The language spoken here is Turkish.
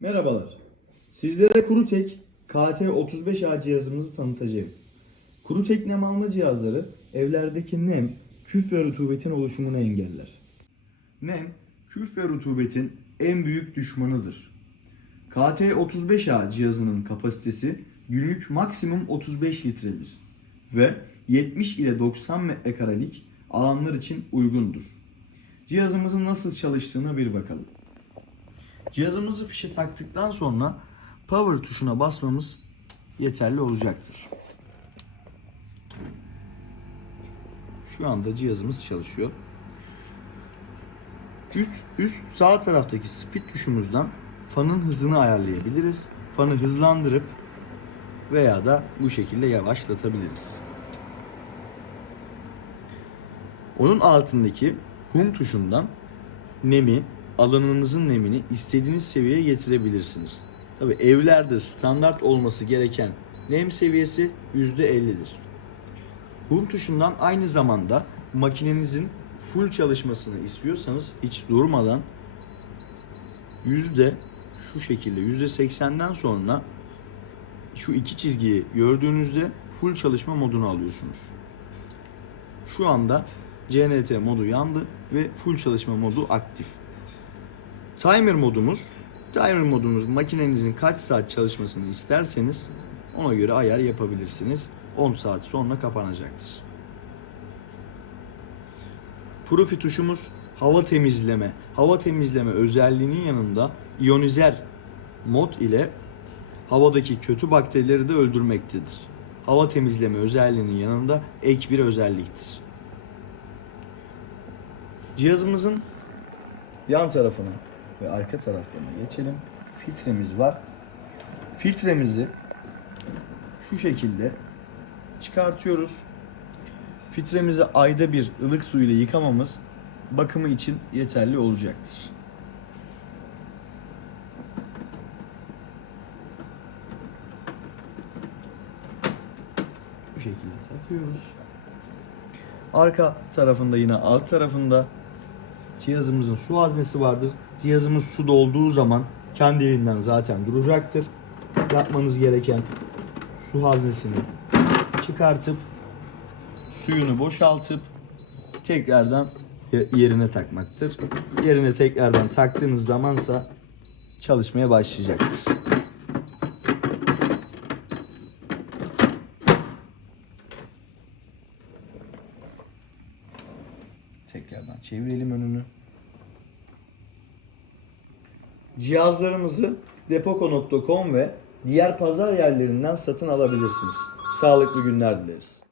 Merhabalar. Sizlere Kurutek KT35A cihazımızı tanıtacağım. Kurutek nem alma cihazları evlerdeki nem, küf ve rutubetin oluşumunu engeller. Nem, küf ve rutubetin en büyük düşmanıdır. KT35A cihazının kapasitesi günlük maksimum 35 litredir ve 70 ile 90 metrekarelik alanlar için uygundur. Cihazımızın nasıl çalıştığına bir bakalım. Cihazımızı fişe taktıktan sonra power tuşuna basmamız yeterli olacaktır. Şu anda cihazımız çalışıyor. Üst, üst sağ taraftaki speed tuşumuzdan fanın hızını ayarlayabiliriz. Fanı hızlandırıp veya da bu şekilde yavaşlatabiliriz. Onun altındaki home tuşundan nemi, alanınızın nemini istediğiniz seviyeye getirebilirsiniz. Tabi evlerde standart olması gereken nem seviyesi %50'dir. Home tuşundan aynı zamanda makinenizin full çalışmasını istiyorsanız hiç durmadan yüzde şu şekilde yüzde 80'den sonra şu iki çizgiyi gördüğünüzde full çalışma modunu alıyorsunuz. Şu anda CNT modu yandı ve full çalışma modu aktif. Timer modumuz, timer modumuz makinenizin kaç saat çalışmasını isterseniz ona göre ayar yapabilirsiniz. 10 saat sonra kapanacaktır. Profi tuşumuz hava temizleme. Hava temizleme özelliğinin yanında iyonizer mod ile havadaki kötü bakterileri de öldürmektedir. Hava temizleme özelliğinin yanında ek bir özelliktir. Cihazımızın yan tarafına ve arka taraflarına geçelim. Filtremiz var. Filtremizi şu şekilde çıkartıyoruz. Filtremizi ayda bir ılık su ile yıkamamız bakımı için yeterli olacaktır. Bu şekilde takıyoruz. Arka tarafında yine alt tarafında cihazımızın su haznesi vardır. Cihazımız su dolduğu zaman kendiliğinden zaten duracaktır. Yapmanız gereken su haznesini çıkartıp suyunu boşaltıp tekrardan yerine takmaktır. Yerine tekrardan taktığınız zamansa çalışmaya başlayacaktır. Tekrardan çevirelim önünü. Cihazlarımızı depoko.com ve diğer pazar yerlerinden satın alabilirsiniz. Sağlıklı günler dileriz.